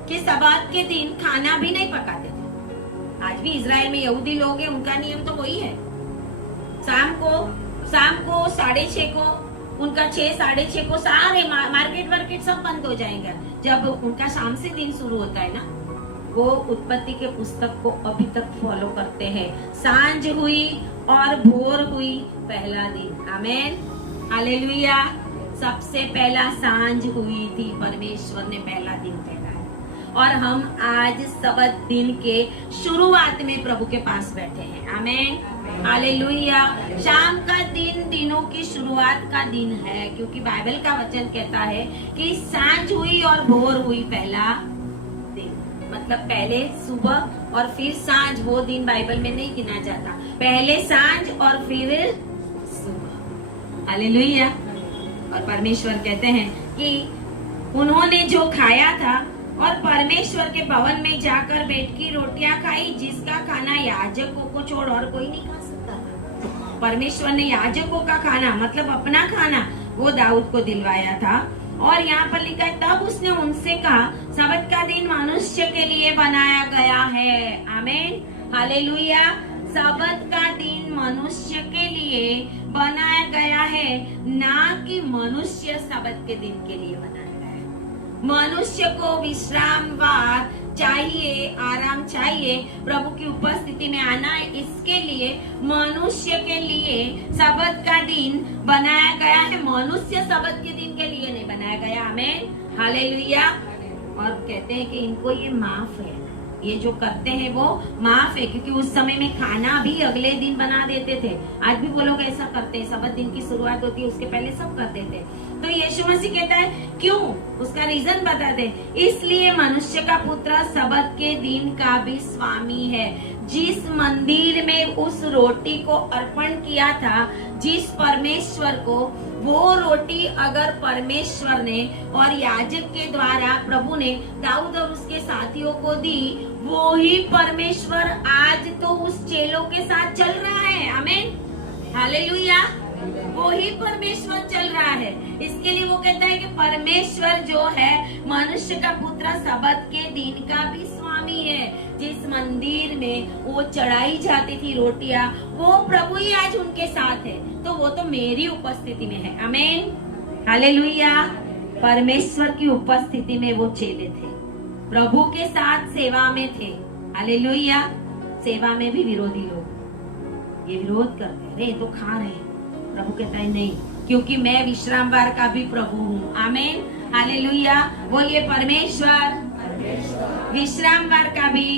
कि सब्बात के दिन खाना भी नहीं पकाते थे। आज भी इजराइल में यहूदी लोग हैं, उनका नियम तो वही है। शाम को 6:30 को, उनका 6, 6:30 को सारे मार्केट वार्केट सब बंद हो जाएंगे। जब उनका शाम से दिन शुरू होता है ना, वो उत्पत्ति के पुस्तक को अभी तक फॉलो करते हैं। सांझ हुई और भोर हुई, पहला दिन। आमीन, हालेलुया। सबसे पहला सांझ हुई थी, परमेश्वर ने पहला दिन कहलाया। और हम आज सबत दिन के शुरुआत में प्रभु के पास बैठे हैं। आमीन, हालेलुया। शाम का दिन दिनों की शुरुआत का दिन है, क्योंकि बाइबल का वचन कहता है कि सांझ हुई और भोर हुई, पहला दिन। मतलब पहले सुबह और फिर सांझ, वो दिन बाइबल में नहीं गिना जाता। पहले सांझ और फिर सुबह। हालेलुया। और परमेश्वर कहते हैं कि उन्होंने जो खाया था और परमेश्वर के भवन में जाकर बैठ की रोटियां खाई, जिसका खाना याजकों को छोड़ और कोई नहीं खा सकता था। परमेश्वर ने याजकों का खाना, मतलब अपना खाना, वो दाऊद को दिलवाया था। और यहाँ पर लिखा है, तब उसने उनसे कहा, सबत का दिन मनुष्य के लिए बनाया गया है। आमीन, हालेलुया। सबत का दिन मनुष्य के लिए बनाया गया है, ना कि मनुष्य सबत के दिन के लिए बनाया गया है। मनुष्य को विश्राम वार चाहिए, आराम चाहिए, प्रभु की उपस्थिति में आना है। इसके लिए मनुष्य के लिए सबत का दिन बनाया गया है। मनुष्य सबत के दिन के लिए नहीं बनाया गया। आमीन, हालेलुया। और कहते हैं कि इनको ये माफ है, ये जो करते हैं वो माफ है, क्योंकि उस समय में खाना भी अगले दिन बना देते थे। आज भी वो लोग ऐसा करते हैं, सबत दिन की शुरुआत होती है उसके पहले सब कर देते हैं। तो यीशु मसीह कहता है क्यों, उसका रीजन बताते, इसलिए मनुष्य का पुत्र सबत के दिन का भी स्वामी है। जिस मंदिर में उस रोटी को अर्पण किया था जिस परमेश्वर को, वो रोटी अगर परमेश्वर ने और याजक के द्वारा प्रभु ने दाऊद और उसके साथियों को दी, वो ही परमेश्वर आज तो उस चेलों के साथ चल रहा है। आमीन, हालेलुया। वो ही परमेश्वर चल रहा है। इसके लिए वो कहता है कि परमेश्वर जो है मनुष्य का पुत्र सबत के दिन का भी स्वामी है। जिस मंदिर में वो चढ़ाई जाती थी रोटियां, वो प्रभु ही आज उनके साथ है। तो वो तो मेरी उपस्थिति में है। आमीन, हालेलुया। परमेश्वर की उपस्थिति में वो चेले थे, प्रभु के साथ सेवा में थे। हालेलुया। सेवा में भी विरोधी लोग ये विरोध करते हैं, अरे तो खा रहे हैं। प्रभु कहता है नहीं, क्योंकि मैं विश्रामवार का भी प्रभु हूँ। आमीन, हालेलुया। बोलिए परमेश्वर विश्रामवार का भी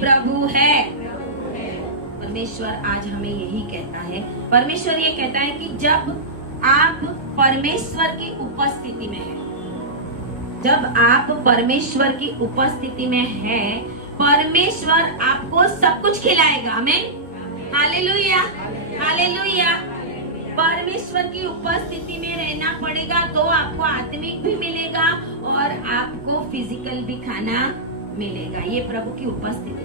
प्रभु है। परमेश्वर आज हमें यही कहता है। परमेश्वर ये कहता है कि जब आप परमेश्वर की उपस्थिति में हैं, जब आप परमेश्वर की उपस्थिति में हैं, परमेश्वर आपको सब कुछ खिलाएगा। आमीन, हालेलुया, हालेलुया। परमेश्वर की उपस्थिति में रहना पड़ेगा तो आपको आत्मिक भी मिलेगा और आपको फिजिकल भी खाना मिलेगा। ये प्रभु की उपस्थिति।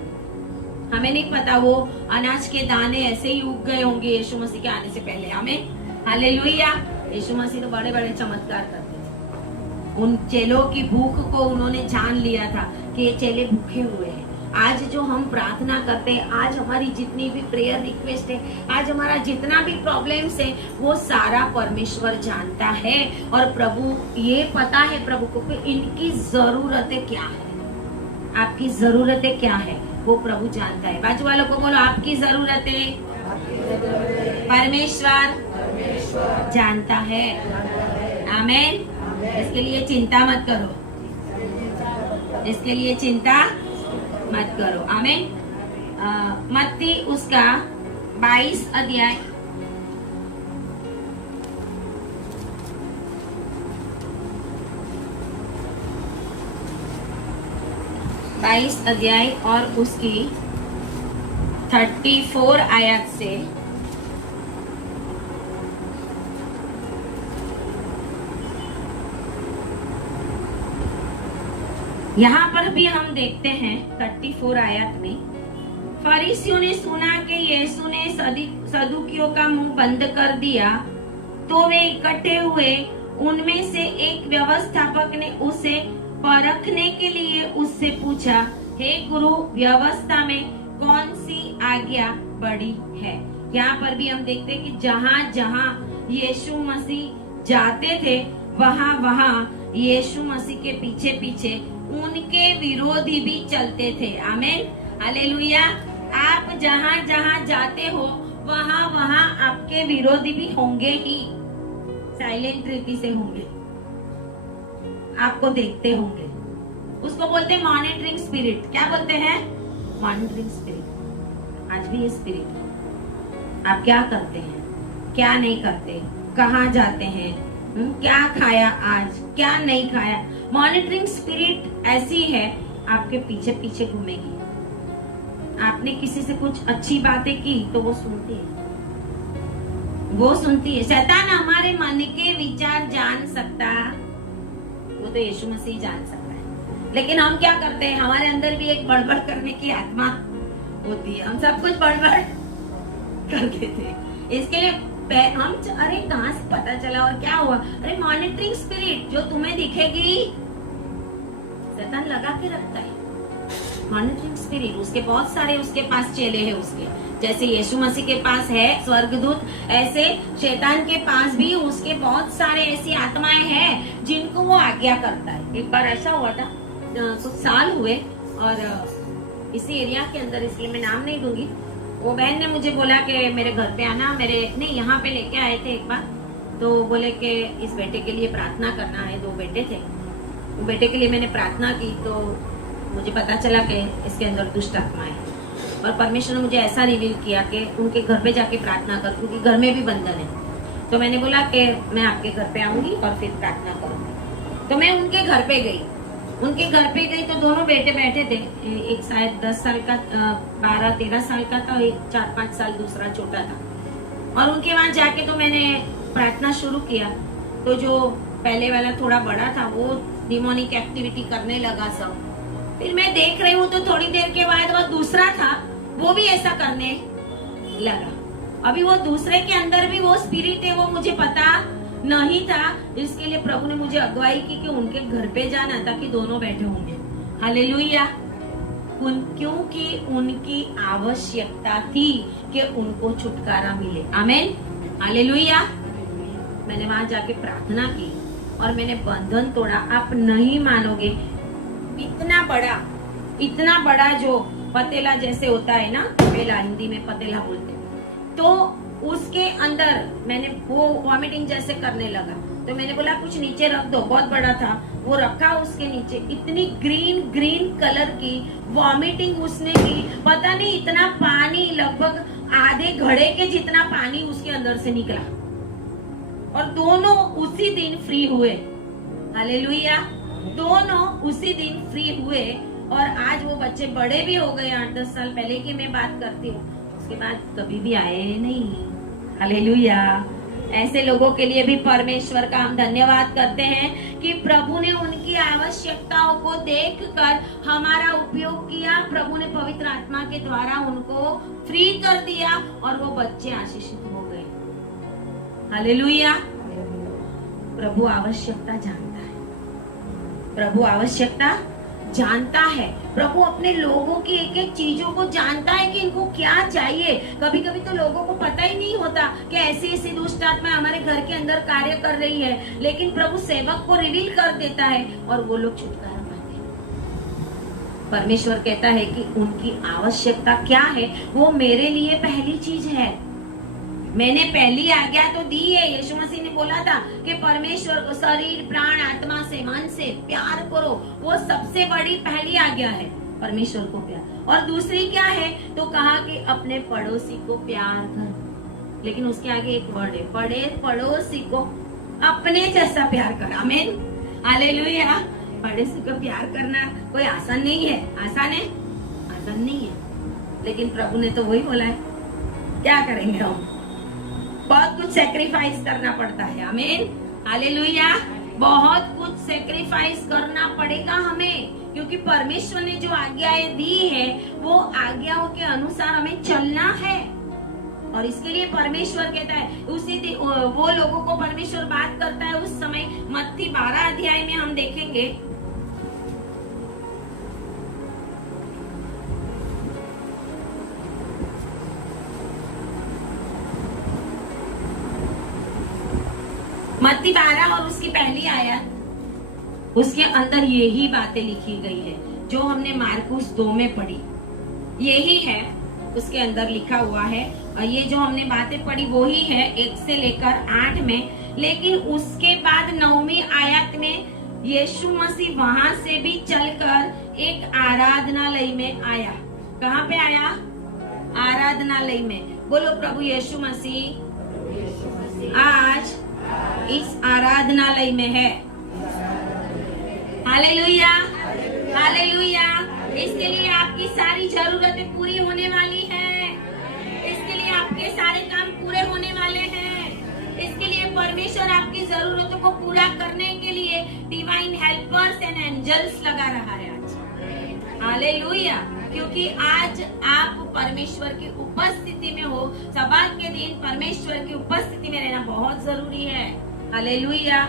हमें नहीं पता वो अनाज के दाने ऐसे ही उग गए होंगे यीशु मसीह के आने से पहले। आमीन, हालेलुया। यीशु मसीह तो बड़े बड़े चमत्कार करते थे। उन चेलों की भूख को उन्होंने जान लिया था कि ये चेले भूखे हुए हैं। आज जो हम प्रार्थना करते हैं, आज हमारी जितनी भी प्रेयर रिक्वेस्ट है, आज हमारा जितना भी प्रॉब्लम्स है, वो सारा परमेश्वर जानता है। और प्रभु ये पता है प्रभु को कि इनकी जरूरतें क्या है, आपकी जरूरतें क्या है, वो प्रभु जानता है। बाजू वालों को बोलो, आपकी जरूरतें परमेश्वर जानता है। आमीन। इसके लिए चिंता मत करो, इसके लिए चिंता मत करो। आमीन। मत्ती उसका 22 अध्याय और उसकी 34 आयत से यहाँ पर भी हम देखते हैं 34 आयत में, फरीसियों ने सुना कि यीशु ने सदूकियों का मुंह बंद कर दिया, तो वे इकट्ठे हुए। उनमें से एक व्यवस्थापक ने उसे परखने के लिए उससे पूछा, हे गुरु, व्यवस्था में कौन सी आज्ञा बड़ी है? यहाँ पर भी हम देखते हैं कि जहाँ जहाँ यीशु मसीह जाते थे, वहाँ वहाँ यीशु मसीह के पीछे पीछे उनके विरोधी भी चलते थे। आमीन, हालेलुया। आप जहाँ जहाँ जाते हो, वहाँ वहाँ आपके विरोधी भी होंगे ही, साइलेंट रीति से होंगे, आपको देखते होंगे। उसको बोलते हैं मॉनिटरिंग स्पिरिट। क्या बोलते हैं? Monitoring spirit. आज भी ये स्पिरिट है। आप क्या करते हैं, क्या नहीं करते, कहाँ जाते हैं, क्या खाया आज, क्या नहीं खाया। मॉनिटरिंग स्पिरिट ऐसी है, आपके पीछे पीछे घूमेगी। आपने किसी से कुछ अच्छी बातें की तो वो सुनती है, वो सुनती है। शैतान हमारे मन के विचार जान सकता, वो तो यीशु मसीह जान सकता है। लेकिन हम क्या करते हैं, हमारे अंदर भी एक बड़बड़ करने की आत्मा होती है, हम सब कुछ बड़बड़ कर देते हैं। इसके लिए हम अरे कहाँ से पता चला और क्या हुआ, अरे मॉनिटरिंग स्पिरिट जो तुम्हें दिखेगी, शैतान लगा के रखता है मॉनिटरिंग स्पिरिट। उसके बहुत सारे उसके पास चेले हैं उसके, जैसे यीशु मसीह के पास है स्वर्गदूत, ऐसे शैतान के पास भी उसके बहुत सारे ऐसी आत्माएं हैं जिनको वो आज्ञा करता है। एक बार ऐसा हुआ था, कुछ साल हुए और इसी एरिया के अंदर, इसलिए मैं नाम नहीं दूंगी, वो बहन ने मुझे बोला कि मेरे घर पे आना, मेरे नहीं यहाँ पे लेके आए थे एक बार, तो बोले कि इस बेटे के लिए प्रार्थना करना है। 2 बेटे थे, वो बेटे के लिए मैंने प्रार्थना की तो मुझे पता चला कि इसके अंदर दुष्ट आत्मा है, और परमेश्वर ने मुझे ऐसा रिवील किया कि उनके घर पे जाके प्रार्थना कर, क्योंकि घर में भी बंधन है। तो मैंने बोला कि मैं आपके घर पे आऊंगी और फिर प्रार्थना करूंगी। तो मैं उनके घर पे गई। उनके घर पे गई तो दोनों बेटे बैठे थे, एक शायद 10 साल का, 12-13 साल का था, एक 4-5 साल दूसरा छोटा था। और उनके वहां जाके तो मैंने प्रार्थना शुरू किया। तो जो पहले वाला थोड़ा बड़ा था वो डिमोनिक एक्टिविटी करने लगा सब। फिर मैं देख रही हूँ तो थोड़ी देर के बाद वो दूसरा था वो भी ऐसा करने लगा। अभी वो दूसरे के अंदर भी वो स्पिरिट है, वो मुझे पता नहीं था। इसके लिए प्रभु ने मुझे अगुवाई की कि उनके घर पे जाना, ताकि दोनों बैठे होंगे। हालेलुया। क्योंकि उनकी आवश्यकता थी कि उनको छुटकारा मिले। आमीन, हालेलुया। मैंने वहां जाके प्रार्थना की और मैंने बंधन तोड़ा। आप नहीं मानोगे, इतना बड़ा जो पतेला जैसे होता है ना, पतेला हिंदी में पतेला बोलते, तो उसके अंदर मैंने वो वॉमिटिंग जैसे करने लगा। तो मैंने बोला कुछ नीचे रख दो, बहुत बड़ा था, वो रखा उसके नीचे। इतनी ग्रीन कलर की वॉमिटिंग उसने की, पता नहीं इतना पानी, लगभग आधे घड़े के जितना पानी उसके अंदर से निकला। और दोनों उसी दिन फ्री हुए। हालेलुया। दोनों उसी दिन फ्री हुए। और आज वो बच्चे बड़े भी हो गए, 8-10 साल पहले की मैं बात करती हूँ। उसके बाद कभी भी आए नहीं। हालेलुया। ऐसे लोगों के लिए भी परमेश्वर का हम धन्यवाद करते हैं कि प्रभु ने उनकी आवश्यकताओं को देखकर हमारा उपयोग किया। प्रभु ने पवित्र आत्मा के द्वारा उनको फ्री कर दिया और वो बच्चे आशीषित हो गए। हालेलुया। प्रभु आवश्यकता जानता है। प्रभु आवश्यकता जानता है। प्रभु अपने लोगों की एक एक चीजों को जानता है कि इनको क्या चाहिए। कभी कभी तो लोगों को पता ही नहीं होता कि ऐसी ऐसी दुष्ट आत्मा हमारे घर के अंदर कार्य कर रही है, लेकिन प्रभु सेवक को रिवील कर देता है और वो लोग छुटकारा पाते हैं। परमेश्वर कहता है कि उनकी आवश्यकता क्या है, वो मेरे लिए पहली चीज है। मैंने पहली आज्ञा तो दी है। यीशु मसीह ने बोला था कि परमेश्वर को शरीर, प्राण, आत्मा से, मन से प्यार करो। वो सबसे बड़ी पहली आज्ञा है, परमेश्वर को प्यार। और दूसरी क्या है तो कहा कि अपने पड़ोसी को प्यार कर। लेकिन उसके आगे एक वर्ड है, पड़ोसी को अपने जैसा प्यार कर। आमीन, हालेलुया। पड़ोसी को प्यार करना कोई आसान नहीं है। आसान है? आसान नहीं है। लेकिन प्रभु ने तो वही बोला है। क्या करेंगे हम? बहुत कुछ सैक्रिफाइस करना पड़ता है। आमीन, हालेलुया। बहुत कुछ सैक्रिफाइस करना पड़ेगा हमें, क्योंकि परमेश्वर ने जो आज्ञाएं दी है वो आज्ञाओं के अनुसार हमें चलना है। और इसके लिए परमेश्वर कहता है, उसी वो लोगों को परमेश्वर बात करता है उस समय। मत्ती 12 अध्याय में हम देखेंगे, मत्ती 12 और उसकी पहली आयत, उसके अंदर यही बातें लिखी गई है जो हमने मार्कुस 2 में पढ़ी। यही है उसके अंदर लिखा हुआ है। और ये जो हमने बातें पढ़ी वो ही है 1 से लेकर 8 में। लेकिन उसके बाद 9वीं आयत में यीशु मसीह वहां से भी चलकर एक आराधनालय में आया। कहाँ पे आया? आराधनालय में। बोलो प्रभु यीशु मसीह आज इस आराधनालय में है। Hallelujah, hallelujah. इसके लिए आपकी सारी जरूरतें पूरी होने वाली है। इसके लिए आपके सारे काम पूरे होने वाले हैं। इसके लिए परमेश्वर आपकी जरूरतों को पूरा करने के लिए डिवाइन हेल्पर्स एंड एंजल्स लगा रहा है आज। हालेलुया। क्योंकि आज आप परमेश्वर की उपस्थिति में हो। सब्बात के दिन परमेश्वर की उपस्थिति में रहना बहुत जरूरी है। Hallelujah,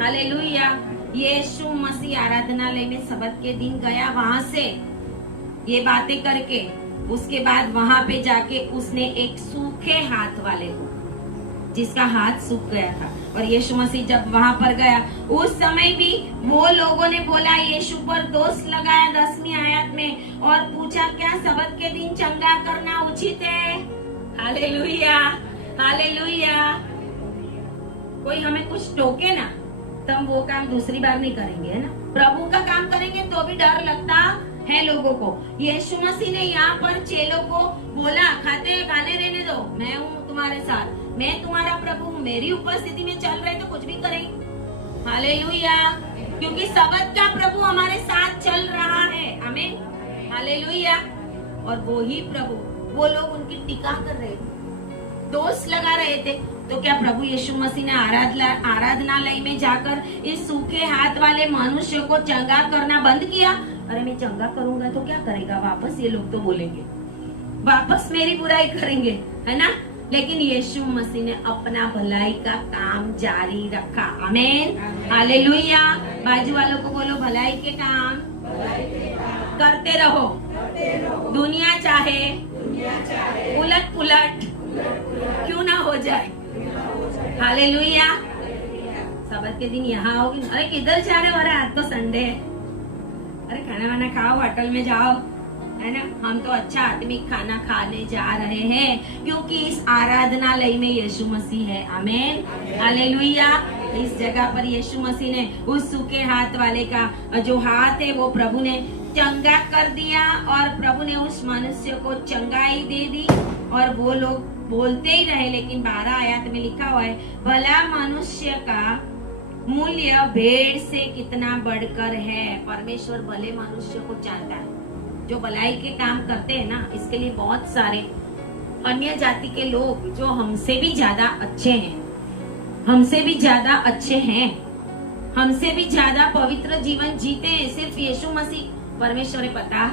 hallelujah. यीशु मसीह आराधनालय में सब्बात के दिन गया, वहां से ये बातें करके उसके बाद वहां पे जाके उसने एक सूखे हाथ वाले को, जिसका हाथ सूख गया था, और यीशु मसीह जब वहां पर गया उस समय भी वो लोगों ने बोला, यीशु पर दोष लगाया 10वीं आयत में और पूछा क्या सब्बात के दिन चंगा करना उचित है? Hallelujah, hallelujah. कोई हमें कुछ टोके ना तो हम वो काम दूसरी बार नहीं करेंगे, है ना। प्रभु का काम करेंगे तो भी डर लगता है लोगों को। यीशु मसीह ने यहाँ पर चेलों को बोला, खाते गाने रहने दो, मैं हूँ तुम्हारे साथ, मैं तुम्हारा प्रभु हूँ, मेरी उपस्थिति में चल रहे तो कुछ भी करेंगे। हालेलुया, क्योंकि सबद का प्रभु हमारे साथ चल रहा है। आमीन, हालेलुया। और वो ही प्रभु, वो लोग उनकी टीका कर रहे थे, दोष लगा रहे थे, तो क्या प्रभु यीशु मसीह ने आराधनालय में जाकर इस सूखे हाथ वाले मनुष्य को चंगा करना बंद किया? अरे मैं चंगा करूंगा तो क्या करेगा, वापस ये लोग तो बोलेंगे, वापस मेरी बुराई करेंगे, है ना। लेकिन यीशु मसीह ने अपना भलाई का काम जारी रखा। आमीन, हालेलुया। बाजू वालों को बोलो, भलाई के काम करते रहो, दुनिया चाहे उलट पुलट क्यों ना हो जाए। हालेलुया। सबत के दिन यहाँ आओगे, अरे किधर जा रहे हो, अरे आज तो संडे है, अरे खाना वाना खाओ, होटल में जाओ, है ना। हम तो अच्छा आत्मिक खाना खाने जा रहे हैं, क्योंकि इस आराधनालय में यीशु मसीह है। आमीन, हालेलुया। इस जगह पर यीशु मसीह ने उस सूखे हाथ वाले का जो हाथ है वो प्रभु ने चंगा कर दिया, और प्रभु ने उस मनुष्य को चंगाई दे दी। और वो लोग बोलते ही रहे, लेकिन 12 आयत में लिखा हुआ है, भला मनुष्य का मूल्य भेड़ से कितना बढ़कर है। परमेश्वर भले मनुष्य को जानता है, जो भलाई के काम करते हैं ना, इसके लिए बहुत सारे अन्य जाति के लोग जो हमसे भी ज्यादा अच्छे हैं, हमसे भी ज्यादा अच्छे हैं, हमसे भी ज्यादा पवित्र जीवन जीते हैं, सिर्फ यीशु मसीह परमेश्वर पता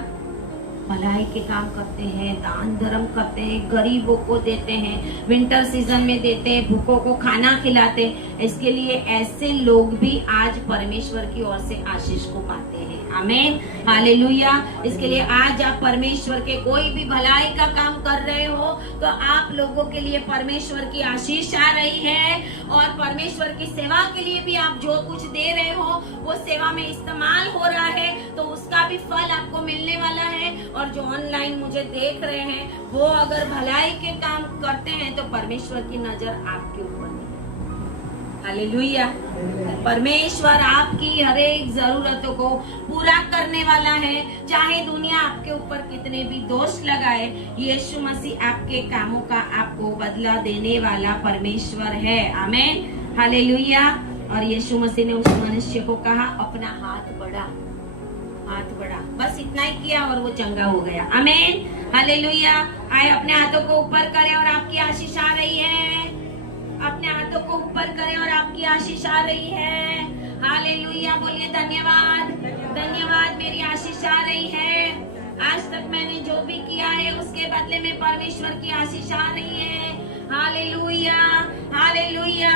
भलाई के काम करते हैं, दान धर्म करते हैं, गरीबों को देते हैं, विंटर सीजन में देते हैं, भूखों को खाना खिलाते हैं। इसके लिए ऐसे लोग भी आज परमेश्वर की ओर से आशीष को पाते हैं। आमीन, हालेलुया। इसके लिए आज आप परमेश्वर के कोई भी भलाई का काम कर रहे हो तो आप लोगों के लिए परमेश्वर की आशीष आ रही है, और परमेश्वर की सेवा के लिए भी आप जो कुछ दे रहे हो वो सेवा में इस्तेमाल हो रहा है, तो उसका भी फल आपको मिलने वाला है। और जो ऑनलाइन मुझे देख रहे हैं, वो अगर भलाई के काम करते हैं तो परमेश्वर की नजर आपके ऊपर है। हालेलुया। परमेश्वर आपकी हर एक जरूरतों को पूरा करने वाला है, चाहे दुनिया आपके ऊपर कितने भी दोष लगाए, यीशु मसीह आपके कामों का आपको बदला देने वाला परमेश्वर है। आमीन, हालेलुया। और यीशु मसीह ने उस मनुष्य को कहा, अपना हाथ बढ़ा, हाथ बढ़ा, बस इतना ही किया और वो चंगा हो गया। आमीन, हालेलुया। आए अपने हाथों को ऊपर करें और आपकी आशीष आ रही है, अपने हाथों को ऊपर करें और आपकी आशीष आ रही है। हालेलुया, बोलिए धन्यवाद, धन्यवाद, मेरी आशीष आ रही है। आज तक मैंने जो भी किया है उसके बदले में परमेश्वर की आशीष आ रही है। Hallelujah, hallelujah.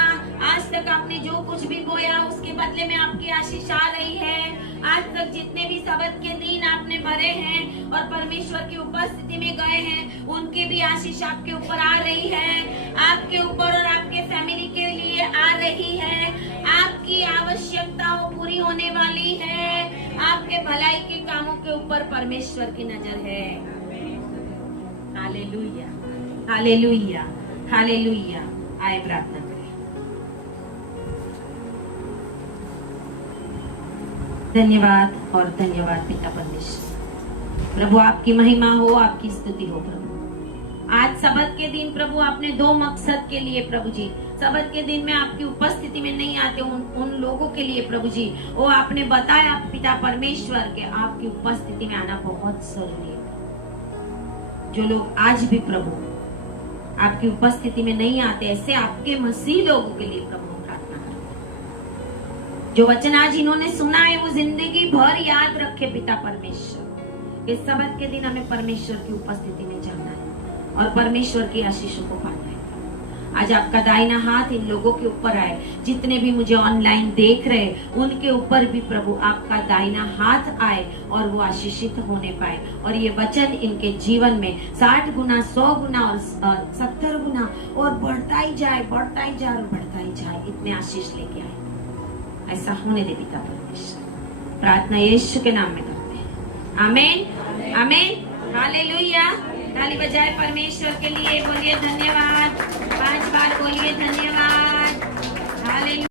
आज तक आपने जो कुछ भी बोया उसके बदले में आपकी आशीष आ रही है। आज तक जितने भी सबत के दिन आपने भरे हैं और परमेश्वर की उपस्थिति में गए हैं, उनकी भी आशीष आपके ऊपर आ रही है, आपके ऊपर और आपके फैमिली के लिए आ रही है। आपकी आवश्यकताओं पूरी होने वाली है, आपके भलाई के कामों के ऊपर परमेश्वर की नजर है। Hallelujah, hallelujah, hallelujah. आए प्रार्थना करें। धन्यवाद और धन्यवाद पिता परमेश्वर। प्रभु आपकी महिमा हो, आपकी स्तुति हो प्रभु। आज सबत के दिन प्रभु आपने 2 मकसद के लिए प्रभु जी, सबत के दिन में आपकी उपस्थिति में नहीं आते उन लोगों के लिए प्रभु जी, वो आपने बताया पिता परमेश्वर के आपकी उपस्थिति में आना बहुत जरूरी है। जो लोग आज भी प्रभु आपकी उपस्थिति में नहीं आते, ऐसे आपके मसीह लोगों के लिए प्रभु प्रार्थना करते। जो वचन आज इन्होंने सुना है वो जिंदगी भर याद रखे पिता परमेश्वर। इस सबत के दिन हमें परमेश्वर की उपस्थिति में जाना है और परमेश्वर की आशीषों को पाना है। आज आपका दाहिना हाथ इन लोगों के ऊपर आए, जितने भी मुझे ऑनलाइन देख रहे उनके ऊपर भी प्रभु आपका दाहिना हाथ आए और वो आशीषित होने पाए, और ये वचन इनके जीवन में 60 गुना, 100 गुना और 70 गुना और बढ़ता ही जाए, बढ़ता ही जाए और बढ़ता ही जाए, इतने आशीष लेके आए। ऐसा होने दे पिता परमेश्वर। प्रार्थना यीशु के नाम में करते हैं, आमीन, आमीन, हालेलुया। ताली बजाए परमेश्वर के लिए, बोलिए धन्यवाद, 5 बार बोलिए धन्यवाद। हालेलुया।